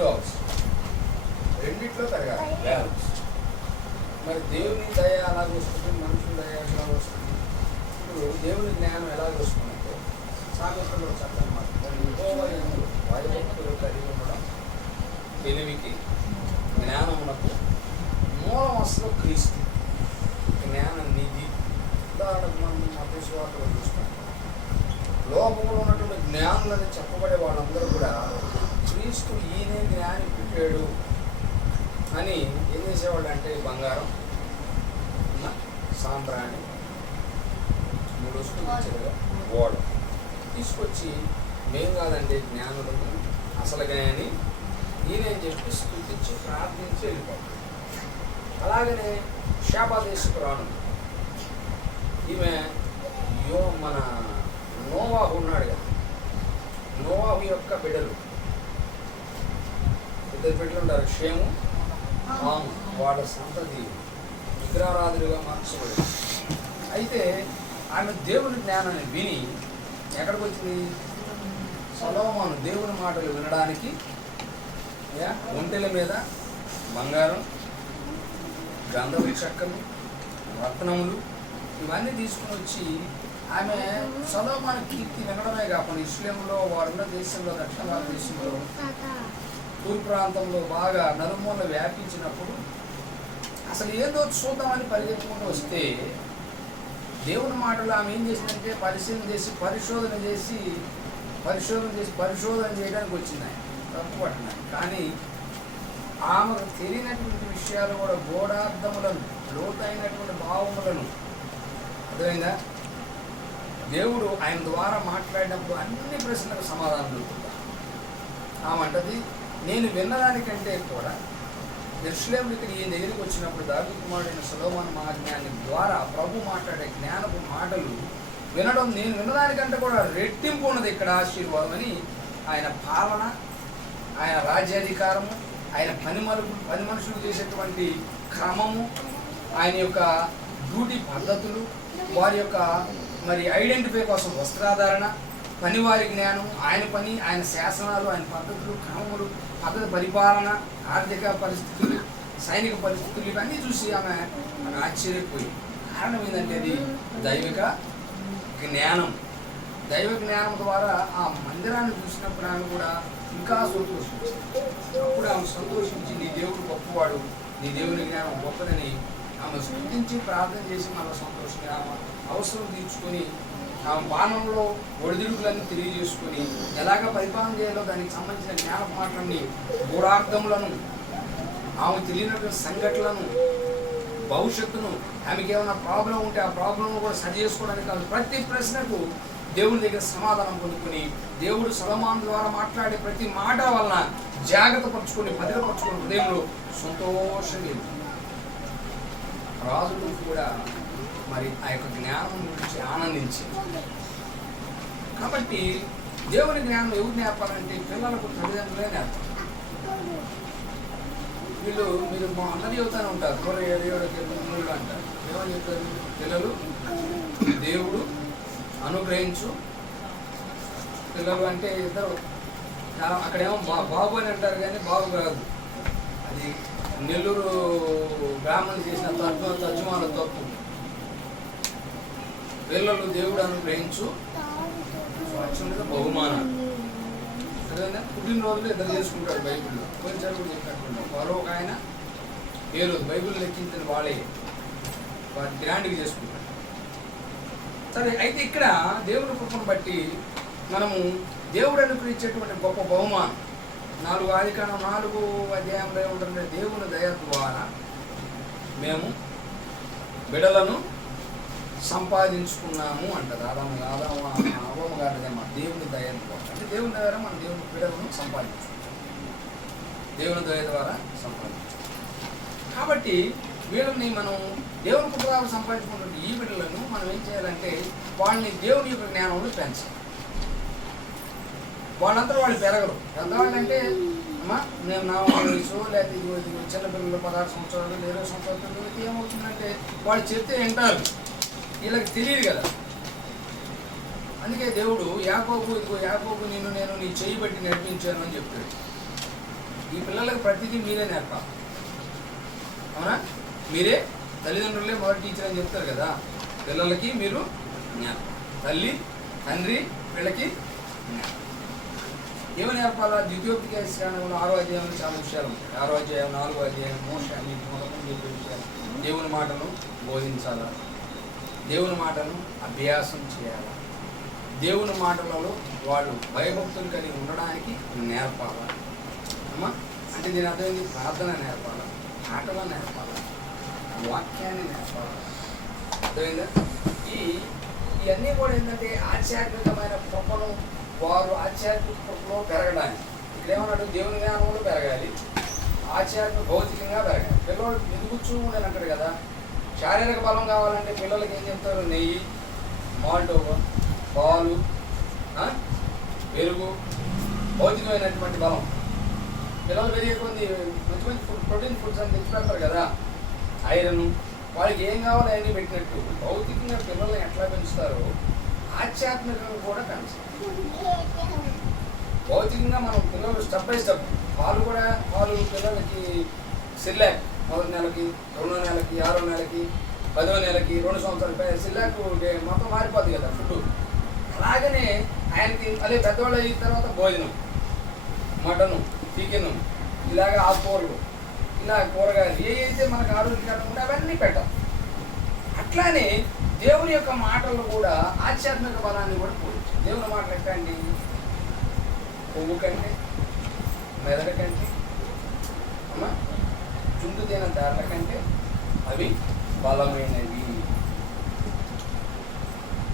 ఉండాల్సి, రెండిట్లో పెరగాలి బ్యాలెన్స్. మరి దేవుని దయ అలాగ వస్తుంది, మనుషుల దయ ఎలా వస్తుంది? ఇప్పుడు దేవుని జ్ఞానం ఎలాగ వస్తుందంటే సామెతలో చక్కని మాట, భయభక్తులు కలిగి ఉండడం తెలివికి జ్ఞానమునకు మూలం అసలు క్రీస్తు. జ్ఞాన నిధి. ఉదాహరణకు మనం అభ్యసవార్తలు చూస్తాం, లోకంలో ఉన్నటువంటి జ్ఞానులని చెప్పబడే వాళ్ళందరూ కూడా క్రీస్తు ఈయనే జ్ఞాని పుట్టాడు అని ఏం చేసేవాళ్ళు అంటే బంగారం, సాంబ్రాణి, 3 వస్తువులు ఇచ్చేదిగా ఓడ తీసుకొచ్చి మేము కాదండి జ్ఞానులను, అసలు జ్ఞాని ఈయన అని చెప్పి స్తుతించి ప్రార్థించి వెళ్ళిపోతాం. అలాగనే శాపాదేశకు రాను ఈమె మన నోవాహు ఉన్నాడు కదా, నోవాహు యొక్క బిడ్డలు, ఇద్దరు బిడ్డలు ఉంటారు, షేము హాము. వాళ్ళ సంతతి విగ్రహారాధులుగా మార్చబడి, అయితే ఆమె దేవుని జ్ఞానాన్ని విని ఎక్కడికి వచ్చింది? సొలొమోను దేవుని మాటలు వినడానికి ఒంటెల మీద బంగారం, గంధపు చెక్కలు, రత్నములు ఇవన్నీ తీసుకుని వచ్చి ఆమె సొలొమోను కీర్తి వినడమే కాకుండా ఇస్లాంలో వారున్న దేశంలో, దక్షిణ భారతదేశంలో తూర్పు ప్రాంతంలో బాగా నలుమూల వ్యాపించినప్పుడు అసలు ఏదో చూద్దామని పరిగెత్తుకుంటూ వస్తే దేవుని మాటలు ఆమె ఏం చేసిందంటే పరిశోధన చేయడానికి వచ్చింది ఆయన, తప్పు పట్టినాయి. కానీ ఆమెకు తెలియనటువంటి విషయాలు కూడా, గూఢార్థములను, లోతైనటువంటి భావములను, అర్థమైందా? దేవుడు ఆయన ద్వారా మాట్లాడినప్పుడు అన్ని ప్రశ్నలకు సమాధానం దొరుకుతుంది. ఆమె అంటది, నేను విన్నదానికంటే కూడా యెరూషలేముకి ఇక్కడ ఈ దగ్గరికి వచ్చినప్పుడు దావీదు కుమారుడైన సొలొమోను మహాజ్ఞాని ద్వారా ప్రభు మాట్లాడే జ్ఞానపు మాటలు వినడం నేను విన్నదానికంటే కూడా రెట్టింపు ఉన్నది ఇక్కడ ఆశీర్వాదం అని. ఆయన పాలన, ఆయన రాజ్యాధికారము, ఆయన పని మనుషులు చేసేటువంటి క్రమము, ఆయన యొక్క డ్యూటీ పద్ధతులు, వారి యొక్క మరి ఐడెంటిఫై కోసం వస్త్రాధారణ, పనివారి జ్ఞానం, ఆయన పని, ఆయన శాసనాలు, ఆయన పద్ధతులు, క్రమములు, పద్ధతి పరిపాలన, ఆర్థిక పరిస్థితులు, సైనిక పరిస్థితులు, ఇవన్నీ చూసి ఆమె ఆశ్చర్యపోయి. కారణం ఏంటంటే అది దైవిక జ్ఞానం. దైవ జ్ఞానం ద్వారా ఆ మందిరాన్ని చూసినప్పుడు ఆమె కూడా ఇంకా సంతోషించింది. అప్పుడు ఆమె సంతోషించి నీ దేవుడు గొప్పవాడు, నీ దేవుని జ్ఞానం గొప్పదని ఆమె స్తుతించి ప్రార్థన చేసి మళ్ళీ సంతోషంగా ఆమె అవసరం తీర్చుకొని ఆమె బాణంలో ఒడిదుడుకులన్నీ తెలియజేసుకొని ఎలాగ పరిపాలన చేయాలో దానికి సంబంధించిన జ్ఞాన మాటలని, గూఢార్థములను, ఆమె తెలియనటువంటి సంఘటనలను, భవిష్యత్తును, ఆమెకి ఏమైనా ప్రాబ్లం ఉంటే ఆ ప్రాబ్లం కూడా సరి చేసుకోవడానికి కాదు, ప్రతి ప్రశ్నకు దేవుని దగ్గర సమాధానం పొందుకొని దేవుడు సొలొమోను ద్వారా మాట్లాడే ప్రతి మాట వలన జాగ్రత్త పరుచుకొని భద్రపరుచుకొని హృదయంలో సంతోషంగా రాజులు కూడా మరి ఆ యొక్క జ్ఞానం గురించి ఆనందించి. కాబట్టి దేవుని జ్ఞానం ఎవరు నేర్పాలంటే పిల్లలకు తల్లిదండ్రులే నేర్పాలి. మీరు మా అందరి చెబుతానే ఉంటారు, 27 అంటారు. ఏమని చెప్తారు పిల్లలు? దేవుడు అనుగ్రహించు పిల్లలు అంటే ఇద్దరు, అక్కడేమో బాబు అని అంటారు కానీ బాబు కాదు, అది నెల్లూరు బ్రాహ్మణులు చేసిన తర్జుమాల తప్పు. పిల్లలు దేవుడు అనుగ్రహించు స్వచ్ఛంగా బహుమానాలు. అదేనా పుట్టినరోజులు ఇద్దరు చేసుకుంటాడు బైబిల్లో, కొంచెం కూడా చెప్పినట్టు. మరో ఒక ఆయన ఏ రోజు బైబిల్ లెక్కించిన వాళ్ళే గ్రాండ్గా చేసుకుంటాడు. సరే, అయితే ఇక్కడ దేవుని కృపను బట్టి మనము దేవుడు అనుగ్రహించేటువంటి గొప్ప బహుమానం 4 ఆదికాండం 4 అధ్యాయంలో ఉంటుంటే దేవుని దయ ద్వారా మేము బిడ్డలను సంపాదించుకున్నాము అంటారు. అవ్వమ్మ గారిదమ్మా దేవుని దయ ద్వారా, అంటే దేవుని ద్వారా మనం దేవుని బిడ్డలను సంపాదించుకుంటాం, దేవుని దయ ద్వారా సంపాదించుకుంటాం. కాబట్టి వీళ్ళని మనం దేవుని కృప సంపాదించుకున్నటువంటి ఈ బిడ్డలను మనం ఏం చేయాలంటే వాళ్ళని దేవుని యొక్క జ్ఞానంలో పెంచాలి. వాళ్ళంతా వాళ్ళు పెరగరు. పెద్దవాళ్ళు అంటే అమ్మా నేను నా వయసు లేకపోతే ఇది చిన్నపిల్లలు 16 సంవత్సరాలు 20 సంవత్సరాలు ఏమవుతుందంటే వాళ్ళు చెప్తే వింటారు, వీళ్ళకి తెలియదు కదా. అందుకే దేవుడు యాకోబు నిన్ను నేను నీ చేయి బట్టి నడిపించాను అని చెప్పాడు. ఈ పిల్లలకు ప్రతిదీ మీరే నేర్పాలి. అవునా? మీరే తల్లిదండ్రులే మొదటి టీచర్ అని చెప్తారు కదా. పిల్లలకి మీరు నేర్పాలి. తల్లి తండ్రి వీళ్ళకి నేర్పాలి. ఏమి నేర్పాలా? ద్వితీయోపదేశకాండంలో 6వ అధ్యాయంలో చాలా విషయాలు ఉంటాయి. 6వ అధ్యాయం 4వ అధ్యాయం మోషే అన్నిటి మొదలు విషయాలు. దేవుని మాటను బోధించాలా, దేవుని మాటను అభ్యాసం చేయాలా, దేవుని మాటలలో వాళ్ళు భయభక్తులు కలిగి ఉండడానికి నేర్పాలా. అమ్మా అంటే దీని అర్థమైంది, ప్రార్థన నేర్పాలా, ఆటలు నేర్పాలా, వాక్యాన్ని నేర్పాలా. అర్థమైందా? ఇవన్నీ కూడా ఏంటంటే ఆధ్యాత్మికమైన కృపను వారు ఆధ్యాత్మిక కృపలో పెరగడానికి. ఇక్కడ ఏమన్నాడు? దేవుని జ్ఞానంలో పెరగాలి, ఆధ్యాత్మిక భౌతికంగా పెరగాలి. పిల్లలు ఎదుగుచూ ఉండని అంటాడు కదా. శారీరక బలం కావాలంటే పిల్లలకి ఏం చెప్తారు? నెయ్యి, మాల్ట్, పాలు, పెరుగు, భౌతికమైనటువంటి బలం. పిల్లలు పెరిగే కొద్ది మంచి మంచి ఫుడ్, ప్రోటీన్ ఫుడ్స్ అని తెచ్చి పెడతారు కదా, ఐరన్. వాళ్ళకి ఏం కావాలో అవన్నీ పెట్టినట్టు భౌతికంగా పిల్లల్ని ఎట్లా పెంచుతారో ఆధ్యాత్మికంగా కూడా పెంచాలి. భౌతికంగా మనం పిల్లలు స్టెప్ బై స్టెప్ పాలు పిల్లలకి సిర్లాక్ మొదటి నెలకి, 2వ నెలకి, 6వ నెలకి, 10వ నెలకి, 2 సంవత్సరాల సిర్లాక్ మొత్తం మారిపోద్ది కదా ఫుడ్. అలాగనే ఆయనకి అదే పెద్దవాళ్ళు అయిన తర్వాత భోజనం, మటను, చికెను, ఇలాగ ఆకుకూరలు, ఇలా కూరగాయలు ఏవైతే మనకు ఆరోగ్యకరంగా ఉంటే అవన్నీ పెట్టాలి. అట్లానే దేవుని యొక్క మాటలు కూడా ఆధ్యాత్మిక బలాన్ని కూడా పోవచ్చు. దేవుని మాటలు ఎక్కండి, కొవ్వు కంటే, మెదడు కంటే, అమ్మా చుండు తిన దారుల కంటే అవి బలమైనవి.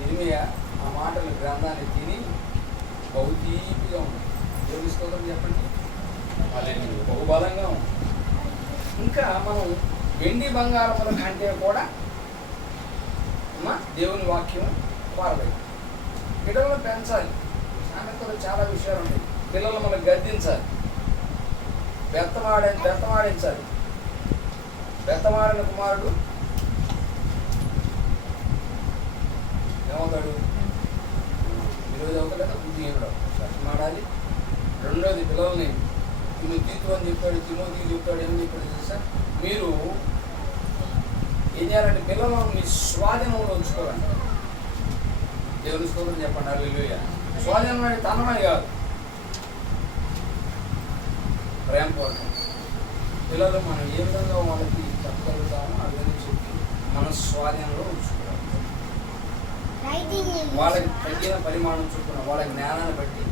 ఇరిమియా ఆ మాటలు గ్రంథాన్ని తిని బహుతీపిగా ఉంది. దేవుని స్తోత్రం చెప్పండి. అలాగే బహుబలంగా ఉంది. ఇంకా మనం వెండి బంగారముల కంటే కూడా అమ్మా దేవుని వాక్యం వారలేదు. పిల్లలను పెంచాలి. సామెతలో చాలా విషయాలు ఉంటాయి. పిల్లలు మనం గద్దించాలి, బెత్తమాడించాలి. బెత్తమాడిన కుమారుడు ఏమవుతాడు? ఈరోజు అవుతాడు బుద్ధి ఏమిడో బెత్తమాడాలి. రెండోది పిల్లల్ని తీతు అని చెప్పాడు, తిమోతికి చెప్తాడు. ఏమని చెప్పాడు తెలుసా? మీరు ఏం చేయాలంటే పిల్లలను మీ స్వాధీనంలో ఉంచుకోవాలండి. దేవుని స్తోత్రం చెప్పండి. హల్లెలూయా. స్వాధీనం అంటే తనమని కాదు, ప్రేమపూర్వకం. పిల్లలు మనం ఏ విధంగా వాళ్ళకి చెప్పగలుగుతామో ఆ విధంగా చెప్పి మన స్వాధీనంలో ఉంచుకోవాలి. వాళ్ళకి తగ్గిన పరిమాణం చొప్పున వాళ్ళ జ్ఞానాన్ని బట్టి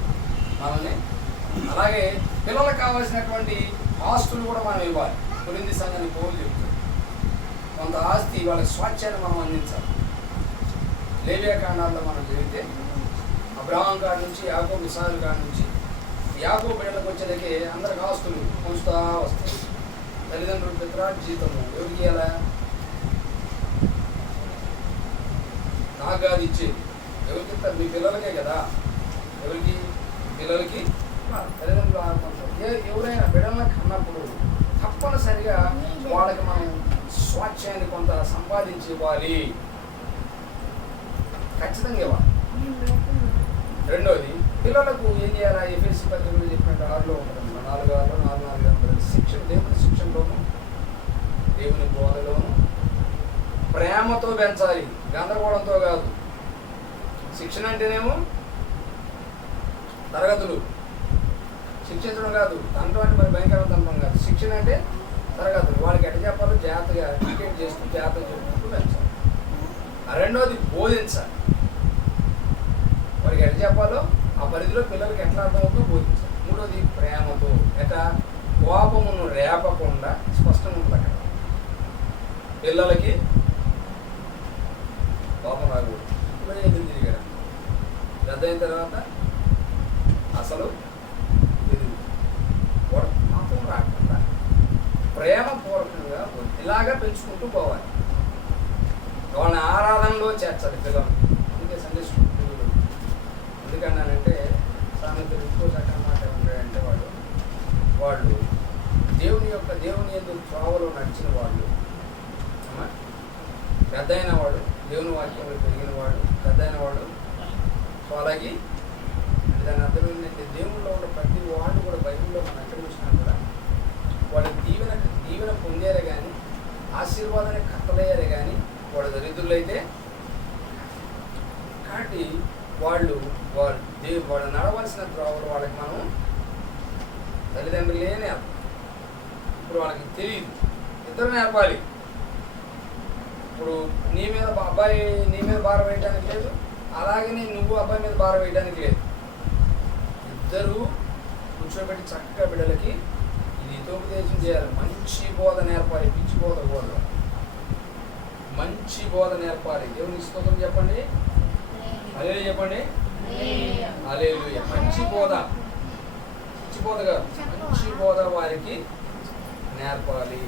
మనల్ని. అలాగే పిల్లలకు కావాల్సినటువంటి ఆస్తులు కూడా మనం ఇవ్వాలి. కొరింథీ సంఘాన్ని పౌలు చెప్తాడు, కొంత ఆస్తి వాళ్ళకి స్వాచ్యాన్ని మనం అందించాలి. లేవియా కాండాల్లో మనం చదివితే అబ్రహాం కాడి నుంచి యాకోబు, ఇస్సాకు కాడి నుంచి యాకోబు బిడ్డలకు వచ్చేదకే అందరికి ఆస్తులు పంచుతా వస్తాయి. తల్లిదండ్రులు పిత్రార్జితము ఎవరికి ఇవ్వాలా? నాకు కాదు ఇచ్చేది. ఎవరికి ఇస్తారు? మీ పిల్లలకే కదా. ఎవరికి? పిల్లలకి తల్లిదండ్రులు ఆడుకుంటారు. ఎవరైనా బిడ్డలను కన్నప్పుడు తప్పనిసరిగా వాళ్ళకి మనం స్వాచ్యాన్ని కొంత సంపాదించి ఇవ్వాలి, ఖచ్చితంగా ఇవ్వాలి. రెండోది పిల్లలకు ఏం చేయాలా? ఎఫెసీ పత్రికలో చెప్పినట్టు 6లో ఉంటుంది, 4 శిక్షణ, దేవుని శిక్షణలోను దేవుని బోధలోను ప్రేమతో పెంచాలి, గందరగోళంతో కాదు. శిక్షణ అంటేనేమో తరగతులు శిక్షించడం కాదు, తండ్రి అంటే మరి భయంకరవంతం కాదు. శిక్షణ అంటే తరగతులు. వాళ్ళకి ఎట్ట చెప్పాలో జాగ్రత్తగా క్రికెట్ చేస్తూ జాగ్రత్తగా చెప్పుకుంటూ పెంచాలి. రెండోది బోధించాలి. వాడికి ఎట్ట చెప్పాలో ఆ పరిధిలో పిల్లలకి ఎట్లా అర్థమవుతుందో బోధించాలి. మూడోది ప్రేమతో, ఎట్లా కోపమును రేపకుండా స్పష్టంగా ఉంటుంది. అక్కడ పిల్లలకి కోపం రాకూడదు. ఇప్పుడు ఎదురు తిరిగాడు, పెద్ద అయిన తర్వాత అసలు కోపం రాకుండా ప్రేమపూర్వకంగా ఇలాగా పెంచుకుంటూ పోవాలి. వాళ్ళని ఆరాధనలో చేర్చాలి పిల్లలు. అందుకే సండే స్కూల్ పిల్లలు ఎందుకన్నానంటే సామెతలు ఎక్కువ చక్కని మాట ఏమంటాడంటే వాళ్ళు దేవుని ఎందుకు త్రోవలో నడిచిన వాళ్ళు, పెద్ద అయిన వాడు, దేవుని వాక్యంలో పెరిగిన వాడు, పెద్ద అయిన వాడు. సో అలాగే దాని అర్థం ఏంటంటే దేవుళ్ళలో ఉన్న ప్రతి వాడు కూడా బైబిల్లో మనం ఎక్కడ చూసినా కూడా ఆశీర్వాదాన్ని కట్టలేయాలి కానీ వాళ్ళు దరిద్రులు అయితే. కాబట్టి వాళ్ళు నడవలసిన త్రోవలు వాళ్ళకి మనం తల్లిదండ్రులే నేర్పాలి. ఇప్పుడు వాళ్ళకి తెలియదు, ఇద్దరు నేర్పాలి. ఇప్పుడు నీ మీద భారం వేయడానికి లేదు, అలాగనే నువ్వు అబ్బాయి మీద భారం వేయడానికి లేదు. ఇద్దరు కూర్చోబెట్టి చక్కగా బిడ్డలకి ఇది హితోపదేశం చేయాలి. మంచి బోధ నేర్పాలి, పిచ్చి బోధ బోధ మంచి బోధ నేర్పాలి. దేవుని స్తోత్రం చెప్పండి, హల్లెలూయా చెప్పండి, హల్లెలూయా. మంచి బోధ, పిచ్చి బోధ కాదు, మంచి బోధ వారికి నేర్పాలి.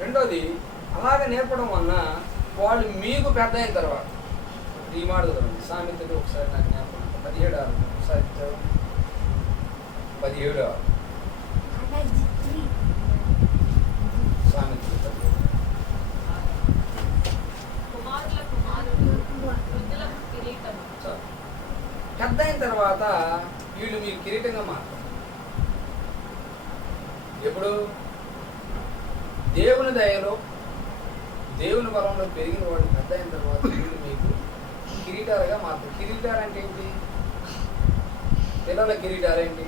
రెండోది, అలాగే నేర్పడం వలన వాళ్ళు మీకు పెద్ద అయిన తర్వాత ఈ మాట చదవండి. సామెతలు ఒకసారి నాకు జ్ఞాపకం 17 ఒకసారి 17 సామెతలు పెద్ద అయిన తర్వాత వీళ్ళు మీకు కిరీటంగా మారుతారు. ఎప్పుడు? దేవుని దయలో దేవుని బలంలో పెరిగిన వాడు పెద్ద అయిన తర్వాత వీళ్ళు మీకు కిరీటాలుగా మారుతారు. కిరీటాలు అంటే ఏంటి? పిల్లల కిరీటాలు ఏంటి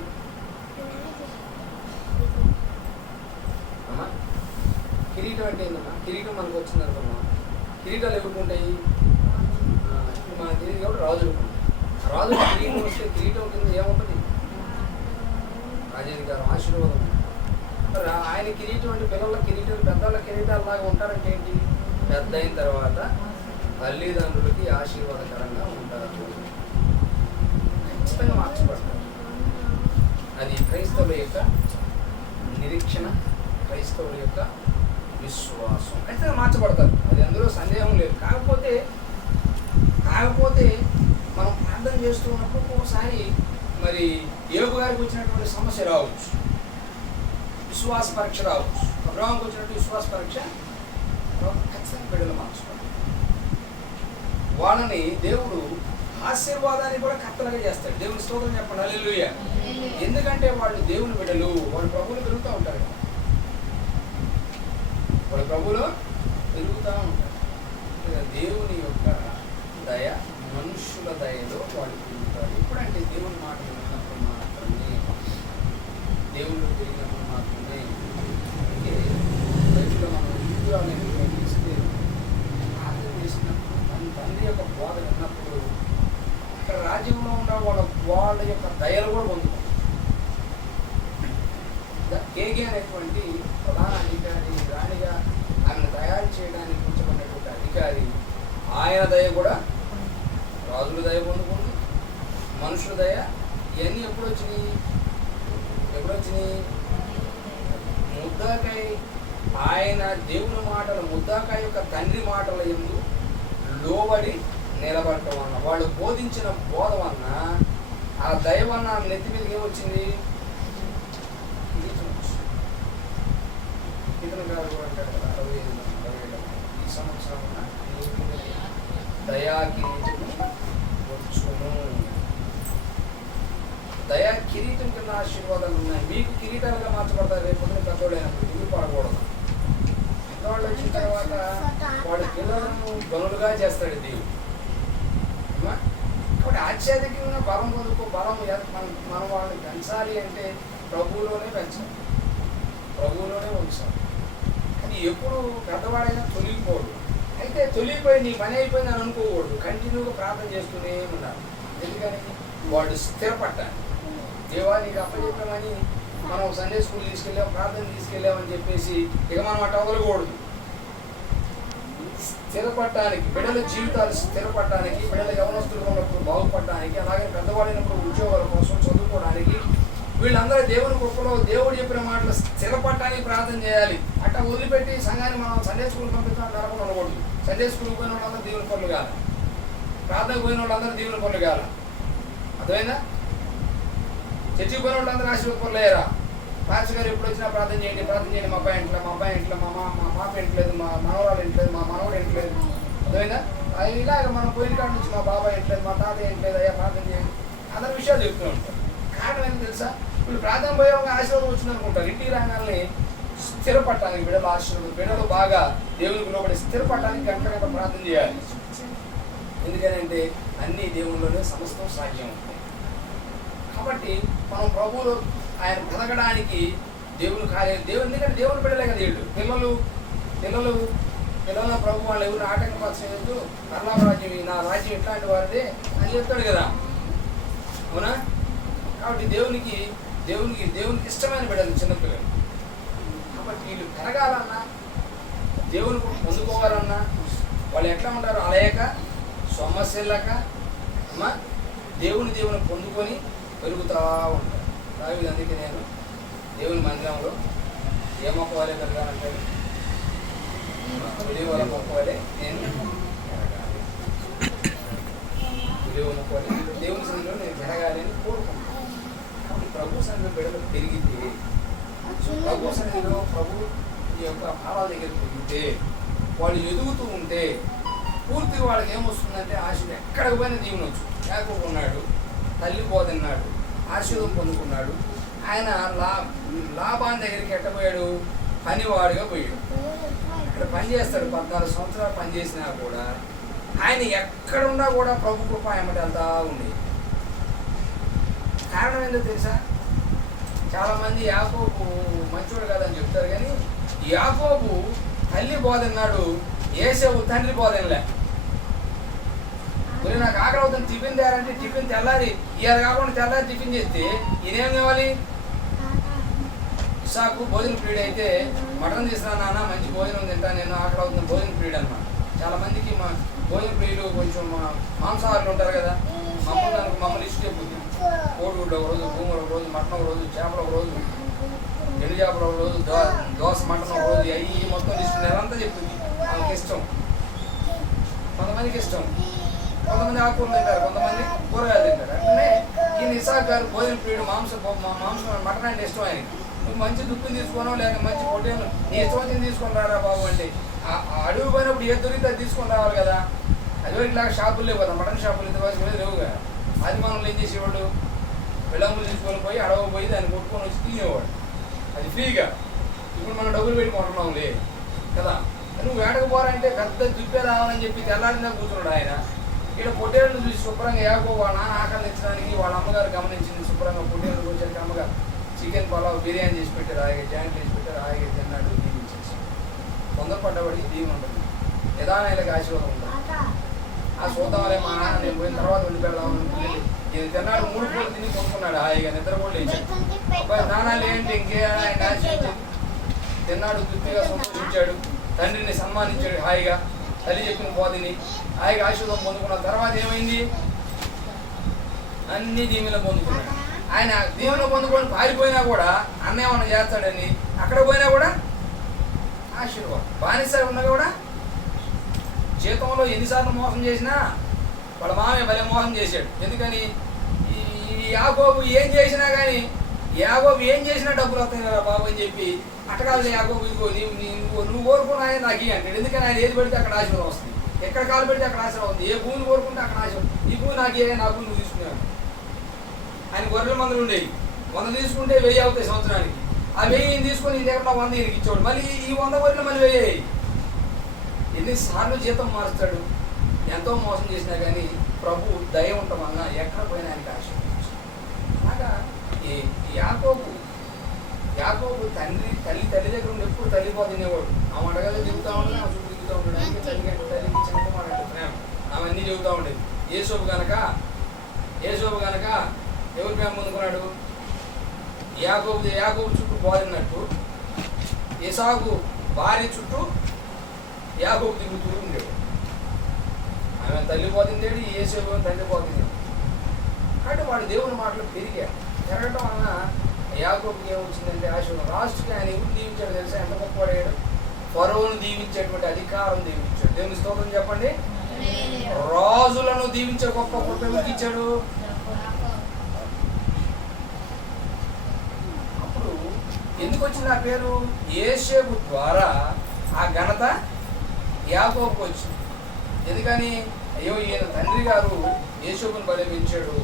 అమ్మా? కిరీటం అంటే ఏంటమ్మా? కిరీటం మనకు వచ్చింది అనుకున్నా. కిరీటాలు ఎవరుకుంటాయి? మన తెలియదు కాబట్టి రాజులు. రాజు కిరీటం వస్తే కిరీటం కింద ఏముంటుంది? రాజాధికారం, ఆశీర్వాదం. ఆయన కిరీటం అంటే పిల్లల కిరీటాలు పెద్దల కిరీటాలు లాగా ఉంటారంటే ఏంటి? పెద్ద అయిన తర్వాత తల్లిదండ్రులకి ఆశీర్వాదకరంగా ఉంటారు, ఖచ్చితంగా మార్చబడతారు. అది క్రైస్తవుల యొక్క నిరీక్షణ, క్రైస్తవుల యొక్క విశ్వాసం. ఖచ్చితంగా మార్చబడతారు, అది అందులో సందేహం లేదు. కాకపోతే మనం ప్రార్థన చేస్తూ ఉన్నప్పుడు ఒక్కోసారి మరి యోగు గారికి వచ్చినటువంటి సమస్య రావచ్చు, విశ్వాస పరీక్ష రావచ్చు. అబ్రహాంకి వచ్చినట్టు విశ్వాస పరీక్ష ఖచ్చితంగా బిడ్డలు మార్చుకోవాలి. వాళ్ళని దేవుడు ఆశీర్వాదాన్ని కూడా కత్తలుగా చేస్తాడు. దేవుని స్తోత్రం చెప్పండి, హల్లెలూయా. ఎందుకంటే వాళ్ళు దేవుని బిడ్డలు, వాళ్ళు ప్రభువులు పెరుగుతూ ఉంటారు కదా, వాళ్ళు ప్రభువులు పెరుగుతూ ఉంటారు. దేవుని యొక్క దయ, మనుషుల దయలో వాళ్ళు పెరుగుతారు. ఎప్పుడంటే దేవుని మాట విన్నప్పుడు మాత్రమే, దేవుళ్ళు పెరిగినప్పుడు మాత్రమే. అంటే బయటలో మనం హిందువులని తీసుకే ప్రార్థన చేసినప్పుడు మన తండ్రి యొక్క బోధ విన్నప్పుడు అక్కడ రాజ్యంలో ఉన్న వాళ్ళ యొక్క దయలు కూడా పొందుతాం. కేగే అనేటువంటి ప్రధాన అధికారి, రాణిగా ఆమెను తయారు చేయడానికి ఉంచబడినటువంటి అధికారి, ఆయన దయ కూడా, రాజుల దయ పొందుకుంది, మనుషుల దయ. ఇవన్నీ ఎప్పుడు వచ్చినాయి? ముద్దాకాయ ఆయన దేవుని మాటలు, ముద్దాకాయ యొక్క తండ్రి మాటల యందు లోబడి నిలబడటం వలన, వాళ్ళు బోధించిన బోధ వలన, ఆ దయ వలన నెత్తి మీదకి ఏమొచ్చింది? ఇతను గారు కూడా అంటాడు కదా, 65 ఈ సంవత్సరం దయా కిరీటము వచ్చును. దయా కిరీటం కింద ఆశీర్వాదాలు ఉన్నాయి. మీకు కిరీటాలుగా మార్చబడతారు రేపు పొద్దున పెద్దోళ్ళైనప్పుడు. ఇవి పడకూడదు. పెద్దవాళ్ళు వచ్చిన తర్వాత వాళ్ళ పిల్లలను గనులుగా చేస్తాడు దేవుడు. కాబట్టి ఆశ్చర్యకంగా బలం పొందుకో. బలం మనం వాళ్ళని పెంచాలి అంటే ప్రభువులోనే పెంచాలి, ప్రభువులోనే ఉంచాలి. అది ఎప్పుడు పెద్దవాడైనా తొలగిపోడు. అయితే తొలిగిపోయి నీ పని అయిపోయింది అని అనుకోకూడదు, కంటిన్యూగా ప్రార్థన చేస్తూనే ఉండాలి. ఎందుకని? వాళ్ళు స్థిరపట్టాలి. దేవా నీకు అప్పచెప్పామని మనం సండే స్కూల్ తీసుకెళ్ళాం, ప్రార్థన తీసుకెళ్ళామని చెప్పేసి ఇక మనం అటు వదలకూడదు. స్థిరపడటానికి, బిడ్డల జీవితాలు స్థిరపడటానికి, బిడ్డల యవనస్తులుగా ఉన్నప్పుడు బాగుపడటానికి, అలాగే పెద్దవాళ్ళైనప్పుడు ఉద్యోగాల కోసం, చదువుకోవడానికి, వీళ్ళందరూ దేవుని కృపలో దేవుడు చెప్పిన మాటలు స్థిరపడటానికి ప్రార్థన చేయాలి. అట్లా వదిలిపెట్టి సంఘాన్ని మనం సండే స్కూల్ పంపిస్తాం నడపడం అనకూడదు. సండే స్కూల్కి పోయిన వాళ్ళందరూ దేవుని పనులు కాదు, ప్రార్థనకు పోయిన వాళ్ళందరూ దేవుని పనులు కాదు. అర్థమైందా? చర్చికి పోయిన వాళ్ళందరూ ఆశీర్వాద పనులు అయ్యారా? పాస్టర్ గారు ఎప్పుడు వచ్చినా ప్రార్థన చేయండి, మా అబ్బాయి ఇంట్లో, మా పాప ఇంట్లేదు, మా మనవరాలు ఇంట్లేదు, మా మనవడు ఇంట్లేదు. అర్థమైందా? ఇలాగ మనం పోయిన కాడ నుంచి మా బాబాయ్ ఇంట్లేదు, మా తాతయ్య ఇంట్లేదు, అయ్యా ప్రార్థన చేయండి, అందరి విషయాలు చెప్తూ ఉంటారు. కారణం ఏంటి తెలుసా? వీళ్ళు ప్రార్థన పోయేవాళ్ళకి ఆశీర్వాదం వచ్చింది అనుకుంటారు. ఇంటికి రాగానే స్థిరపడటానికి బిడ్డల ఆశీర్వాదం, బిడ్డలు బాగా దేవునికి లోబడి స్థిరపడటానికి గంట ప్రార్థన చేయాలి. ఎందుకంటే అన్ని దేవుళ్ళలోనే సమస్తం సాధ్యం ఉంటాయి. కాబట్టి మనం ప్రభువులు ఆయన బ్రతకడానికి దేవుని కార్యాలు ఎందుకంటే దేవుని బిడ్డలే కదా వీళ్ళు. పిల్లలు ప్రభు వాళ్ళు ఎవరు ఆటంకపరచలేదు, పరలోక రాజ్యం నా రాజ్యం ఎట్లాంటి వారిదే అని చెప్తాడు కదా, అవునా? కాబట్టి దేవునికి ఇష్టమైన బిడ్డలు చిన్నపిల్లలు. కాబట్టి వీళ్ళు పెరగాలన్నా దేవుని పొందుకోవాలన్నా వాళ్ళు ఎట్లా ఉంటారు? అలయక సొమ్మశిల్లక దేవుని పొందుకొని పెరుగుతూ ఉంటారు. అందుకే నేను దేవుని మందిరంలో ఏ మొక్క వాళ్ళే పెరగాలంటాడు, ఉలివ మొక్క వాళ్ళే నేను పెరగాలి, ఉలివ మొక్క వాళ్ళే దేవుని సన్నిధిలో నేను పెరగాలి అని కోరుకుంటాను. కాబట్టి ప్రభు సన్నిధిలో బిడ్డలు పెరిగితే, ప్రభు సన్నిధిలో ప్రభు ఈ యొక్క భావాల దగ్గర పెరిగితే, వాళ్ళు ఎదుగుతూ ఉంటే పూర్తిగా వాళ్ళకి ఏమొస్తుందంటే ఆశీర్వాదం. ఎక్కడికి పోయినా దీవెనొచ్చు. యాకోబు ఉన్నాడు, తల్లి పోతున్నాడు, ఆశీర్వాదం పొందుకున్నాడు. ఆయన లాభాన్ దగ్గరికి ఎట్టపోయాడు? పనివాడుగా పోయాడు. ఇక్కడ పని చేస్తాడు, 14 సంవత్సరాలు పని చేసినా కూడా ఆయన ఎక్కడున్నా కూడా ప్రభు కృప ఏమంటే వెళ్తా ఉండేది. కారణం ఏంటో తెలుసా? చాలామంది యాకోబు మంచోడు కాదని చెప్తారు, కానీ యాకోబు తల్లి బోధన్నాడు, ఏసేవు తండ్రి బోధనలే. మరి నాకు ఆకలి అవుతుంది, టిఫిన్ తేరంటే టిఫిన్ తెల్లారి ఇవాళ కాకుండా తెల్లారి టిఫిన్ చేస్తే ఈయనేం కావాలి? ఇసాకు భోజన ప్రియుడు అయితే మటన్ తీసుకురా నాన్న, మంచి భోజనం తింటా, నేను ఆకలి అవుతుంది, భోజన ప్రియుడు అన్నమాట. చాలా మందికి మా భోజన ప్రియులు కొంచెం మాంసాహారులు ఉంటారు కదా, మమ్మల్ని ఇష్ట చెప్పుద్ది. కోడిగుడ్డు ఒక రోజు, భూములు ఒక రోజు, మటన్ ఒక రోజు, చేపలు ఒక రోజు, ఎండు చేపలు ఒక రోజు, దోస మటన్ ఒక రోజు, అవి మొత్తం లిస్టు నెలంతా చెప్తుంది. మనకి ఇష్టం, కొంతమందికి ఇష్టం. కొంతమంది ఆకుకూరలు తింటారు, కొంతమంది కూరగాయలు తింటారు. అంటే ఈయన ఇసాక్ గారు భోజన ప్రియుడు, మాంసం మటన్ అంటే ఇష్టం ఆయనకి. నువ్వు మంచి దుప్పుని తీసుకోవడం, లేక మంచి పొట్టేను నీ ఇష్టం వచ్చింది తీసుకొని రారా బాబు అంటే, అడుగు పోయినప్పుడు ఏది దొరికితే అది తీసుకొని రావాలి కదా. అది ఇట్లా షాపులు లేవు కదా, మటన్ షాపులు ఇంతవరకు లేవు కదా. అది మనల్ని ఏం చేసేవాడు? విలంబులు తీసుకొని పోయి అడవ పోయి దాన్ని కొట్టుకొని వచ్చి తినేవాడు, అది ఫ్రీగా. ఇప్పుడు మనం డబ్బులు పెట్టి కొంటున్నాంలే కదా. నువ్వు వేటకు పోరాలంటే పెద్ద దుప్పే రావాలని చెప్పి తెల్లారిందా కూర్చున్నాడు ఆయన. ఇక్కడ పొట్టేళ్ళు చూసి శుభ్రంగా యాకో వాళ్ళ నాన్న ఆకలి తెచ్చడానికి వాళ్ళ అమ్మగారు గమనించింది. శుభ్రంగా పొట్టేళ్ళు వచ్చాక అమ్మగారు చికెన్ పలావ్ బిర్యానీ చేసి పెట్టారు, హాయిగా జాయింట్ చేసి పెట్టారు, హాయిగా తిన్నాడు, దీవించేసి. తొందరపడ్డవాడికి దీవి ఉంటుంది, యథానాయలకు ఆశీర్వాదం ఉంటుంది. ఆ చూద్దాంలే మా నాన్న నేను పోయిన తర్వాత వండి పెడదామని నేను తిన్నాడు. 3 పూటలు తిని కొనుక్కున్నాడు, హాయిగా నిద్ర కూడా లేచాడు. అబ్బాయి నాన్నలు ఏంటి ఇంకే ఆయన ఆశీర్వదించాడు, తిన్నాడు, తృప్తిగా సంతోషించాడు, తండ్రిని సన్మానించాడు, హాయిగా తల్లి చెప్పిన బోధిని హాయిగా ఆశీర్వాదం పొందుకున్న తర్వాత ఏమైంది? అన్ని దీవెనలు పొందుకున్నాడు. ఆయన దీవెనలు పొందుకొని పారిపోయినా కూడా అన్న ఏమన్నా చేస్తాడని అక్కడ పోయినా కూడా ఆశీర్వాదం. బానిస ఉన్నా కూడా జీతంలో ఎన్నిసార్లు మోసం చేసినా వాళ్ళ మామయ్య భలే మోసం చేశాడు. ఎందుకని? ఈ యాకోబు ఏం చేసినా కానీ, యాకోబు ఏం చేసినా డబ్బులు వస్తాయి కదా బాబు అని చెప్పి, అట్టకాదు యాకోబు ఇదిగో నువ్వు కోరుకున్నా నాకు అంటాడు. ఎందుకని ఆయన ఏది పెడితే అక్కడ ఆశీర్వాదం వస్తుంది, ఎక్కడ కాలు పెడితే అక్కడ ఆశీర్వాదం ఉంది. ఏ భూమిని కోరుకుంటే అక్కడ ఆశీర్వాదం. ఈ భూమి నా భూమి నువ్వు తీసుకున్నాను. ఆయన గొర్రెల మందులు ఉండేవి, 100 తీసుకుంటే 1000 అవుతాయి సంవత్సరానికి. ఆ 1000 తీసుకొని ఈ దగ్గర 100 ఈయనకి ఇచ్చేవాడు. మళ్ళీ ఈ 100 గొర్రెలు మళ్ళీ 1000. ఎన్నిసార్లు జీతం మారుస్తాడు. ఎంతో మోసం చేసినా కానీ ప్రభు దయ ఉండటం వలన ఎక్కడ పోయినా ఆయనకి ఆశీర్వదించాడు. అలాగా ఈ యాకోబు తల్లి దగ్గర ఉండి ఎప్పుడు తల్లిపో తినేవాడు. ఆ మడగల్లో దిగుతూ ఉండదు, ఆ చుట్టూ దిగుతూ ఉంటాడు. అందుకే తల్లికి చిన్నమాట ప్రేమ అవన్నీ చెబుతూ ఉండేది. యేసోబు కనుక ఎవరి ప్రేమ పొందుకున్నాడు? యాకోబు చుట్టూ బోధినట్టు ఏసాకు భార్య చుట్టూ యాకోబు తిరుగుతూ ఉండేవాడు. ఆమె తల్లి పోతుందేడు, యేసోబు తండ్రి పోతుంది. కాబట్టి వాడు దేవుని మాటలు పెరగటం వలన యాకోబుకి ఏమొచ్చిందంటే ఆశీర్వాదం. లాస్ట్కి ఆయన ఎవరు దీవించాడు తెలుసా? ఎంత గొప్పవాడాడు? ఫరోను దీవించేటువంటి అధికారం దీవించాడు. దేవుని స్తోత్రం చెప్పండి. రాజులను దీవించే గొప్ప కృప ఎవరికి ఇచ్చాడు? అప్పుడు ఎందుకు వచ్చింది ఆ పేరు? యేసేపు ద్వారా ఆ ఘనత యాకోబుకు వచ్చింది. ఎందుకని? అయ్యో ఈయన తండ్రి గారు యేసేపుని బలి పెంచాడు,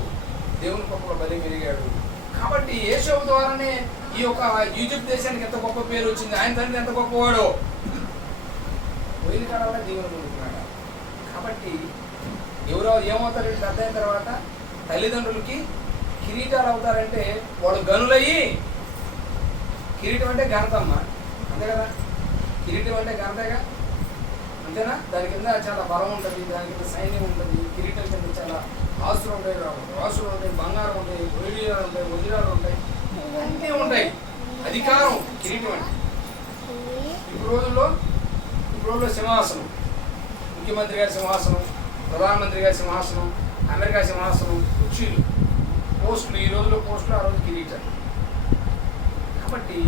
దేవుని కృపలో బలి పెరిగాడు. కాబట్టి యేసేపు ద్వారానే ఈ యొక్క ఈజిప్ట్ దేశానికి ఎంత గొప్ప పేరు వచ్చింది, ఆయన తండ్రి ఎంత గొప్పవాడు. పోయిన కాలంలో దేవుని పొందుకున్నాడు. కాబట్టి ఎవరో ఏమవుతారు పెద్ద అయిన తర్వాత తల్లిదండ్రులకి కిరీటాలు అవుతారంటే వాడు గనులయ్యి, కిరీటం అంటే ఘనతమ్మ, అంతే కదా, కిరీటం అంటే ఘనతగా, అంతేనా. దాని కింద చాలా బలం ఉంటుంది, దాని కింద సైన్యం ఉంటుంది, కిరీటం కింద చాలా ఆస్తులు ఉంటాయి, రాసులు ఉంటాయి, బంగారం ఉంటాయి, వజ్రాలు ఉంటాయి, వజ్రాలు ఉంటాయి, అన్నీ ఉంటాయి. అధికారం కిరీటం అంటే. ఇప్పుడు రోజుల్లో సింహాసనం, ముఖ్యమంత్రి గారి సింహాసనం, ప్రధానమంత్రి గారి సింహాసనం, అమెరికా సింహాసనం, కుర్చీలు, పోస్టులు, ఈ రోజుల్లో పోస్టులు, ఆ రోజు కిరీటాలు. కాబట్టి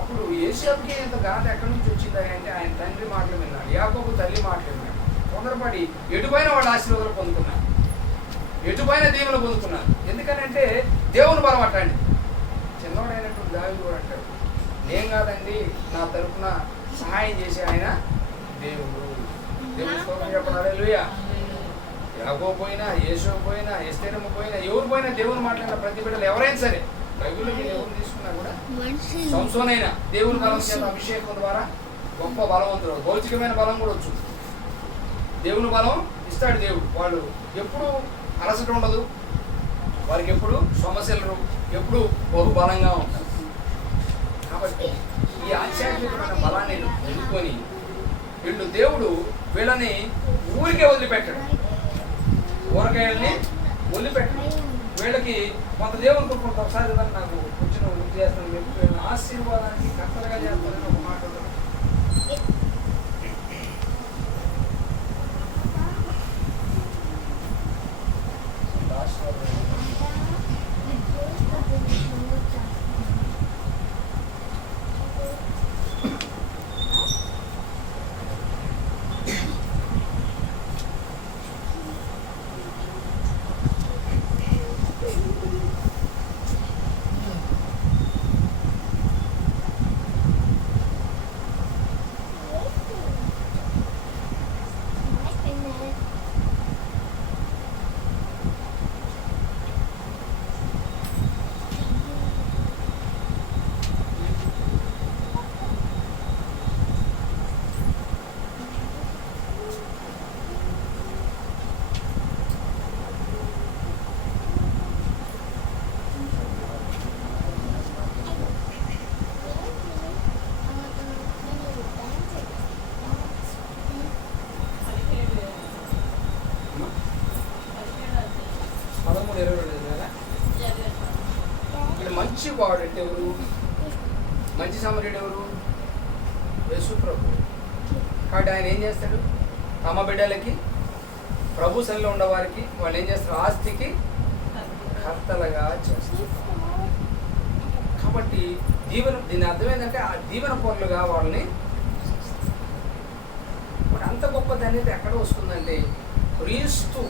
అప్పుడు యేసేపుకి ఎంత ఘనత ఎక్కడి నుంచి వచ్చింది అంటే ఆయన తండ్రి మాటలు విన్నాడు, యాకోబు తల్లి మాటలు విన్నాడు. తొందరపడి ఎటుపైన వాళ్ళ ఆశీర్వాదాలు పొందుకున్నారు, ఎటుపైన దేవుని పొందుకున్నారు. ఎందుకనంటే దేవుని బలం అట్టండి. చిన్నవాడైనటువంటి దావీదు కూడా అంటాడు, నేను కాదండి, నా తరఫున సహాయం చేసే ఆయన దేవుడు. దేవుని స్తోత్రం చెప్పండి. హల్లెలూయా. యాకోబు పోయినా, యేసోబు పోయినా, ఎస్తేరమ్మ పోయినా, ఎవరు పోయినా దేవుని మాట్లాడిన ప్రతి బిడ్డలు ఎవరైనా సరే, బైబిల్లో మీరు ఎవరు తీసుకున్నా కూడా సంసోనైనా దేవుని బలం చేత అభిషేకం ద్వారా గొప్ప బలవంతుడు. భౌతికమైన బలం కూడా వచ్చు, దేవుని బలం ఇస్తాడు దేవుడు. వాళ్ళు ఎప్పుడు అలసట ఉండదు, వారికి ఎప్పుడు సమస్యలు, ఎప్పుడు బహు బలంగా ఉంటారు. కాబట్టి ఈ ఆధ్యాత్మికమైన బలాన్ని ఎదుర్కొని వీళ్ళు దేవుడు వీళ్ళని ఊరికే వదిలిపెట్టాడు, ఊరగాయల్ని వదిలిపెట్టాడు. వీళ్ళకి కొంత దేవుని కొంత ఒకసారి నాకు వచ్చిన వృద్ధి చేస్తాను, వీళ్ళని ఆశీర్వాదానికి కర్తలుగా చేస్తానని ఒక మాట ఉంటుంది. మంచి వాడు అంటే ఎవరు? మంచి సమరుడు ఎవరు? యేసు ప్రభు. కాబట్టి ఆయన ఏం చేస్తాడు? తమ బిడ్డలకి, ప్రభు సన్నిలో ఉన్నవారికి వాళ్ళు ఏం చేస్తారు? ఆస్తికి కర్తలుగా చేస్తారు. కాబట్టి దీవెన, దీని అర్థం ఏంటంటే ఆ దీవెన పనులుగా వాళ్ళని. అంత గొప్పది అనేది ఎక్కడ వస్తుందంటే క్రీస్తు.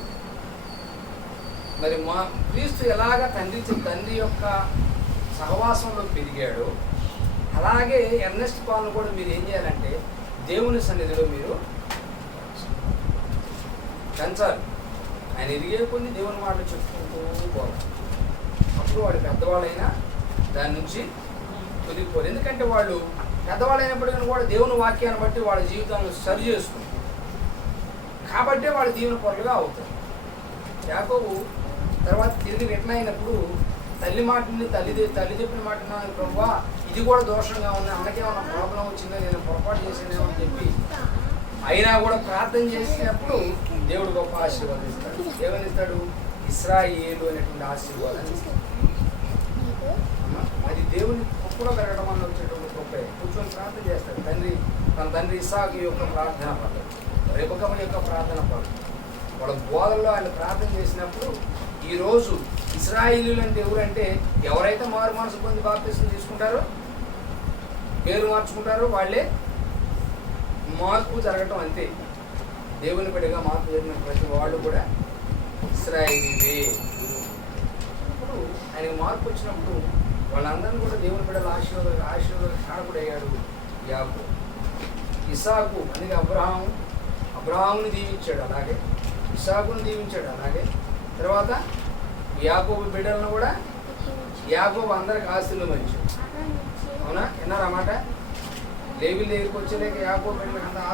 మరి మా క్రీస్తు ఎలాగ తండ్రి యొక్క సహవాసంలో పెరిగాడు, అలాగే ఎర్నెస్ట్ పాల్ను కూడా మీరు ఏం చేయాలంటే దేవుని సన్నిధిలో మీరు పెంచాలి. ఆయన ఎదిగే కొన్ని దేవుని మాటలు చెప్పుకుంటూ పోవాలి. అప్పుడు వాడు పెద్దవాళ్ళైనా దాని నుంచి తొలగిపోరు. ఎందుకంటే వాళ్ళు పెద్దవాళ్ళు అయినప్పటికీ కూడా దేవుని వాక్యాన్ని బట్టి వాళ్ళ జీవితాలను సరి చేసుకుంటారు. కాబట్టే వాళ్ళు దీవెన పరులుగా అవుతారు. యాకోబు తర్వాత తిరిగి రిటర్న్ అయినప్పుడు తల్లి మాటని తల్లి చెప్పిన మాట ప్రభువా ఇది కూడా దోషంగా ఉంది, అన్నకేమన్నా ప్రాబ్లం వచ్చిందో, నేను పొరపాటు చేసానేమో అని చెప్పి అయినా కూడా ప్రార్థన చేసినప్పుడు దేవుడు గొప్ప ఆశీర్వాదం ఇస్తాడు. ఏమని ఇస్తాడు? ఇశ్రాయేలు అనేటువంటి ఆశీర్వాదాన్ని ఇస్తాడు. అది దేవుని కుప్పలో పెరగడం వల్ల వచ్చేటువంటి గొప్ప. కూర్చొని ప్రార్థన చేస్తాడు. తన తండ్రి ఇస్సాకు యొక్క ప్రార్థన పడదు, రేపకముల యొక్క ప్రార్థన పడదు. వాళ్ళ బోధల్లో ఆయన ప్రార్థన చేసినప్పుడు ఈరోజు ఇశ్రాయేలీయులు అంటే ఎవరంటే ఎవరైతే మారు మనసు పొంది బాప్తిసం తీసుకుంటారో, పేరు మార్చుకుంటారో వాళ్ళే మార్పు జరగటం. అంతే. దేవుని బిడ్డగా మార్పు జరిగిన ప్రతి వాళ్ళు కూడా ఇశ్రాయేలీయులే. ఇప్పుడు ఆయనకు మార్పు వచ్చినప్పుడు వాళ్ళందరినీ కూడా దేవుని బిడ్డల ఆశీర్వాద కారకుడు అయ్యాడు యాకోబు. ఇస్సాకు అందుకే అబ్రహాముని దీవించాడు, అలాగే ఇస్సాకుని దీవించాడు, అలాగే తర్వాత యాకోబు బిడ్డలను కూడా యాకోబు అందరికి ఆస్తులు మనిషి. అవునా? విన్నారా మాట? లేవి దగ్గరికి వచ్చేలేక యాకోబు అంత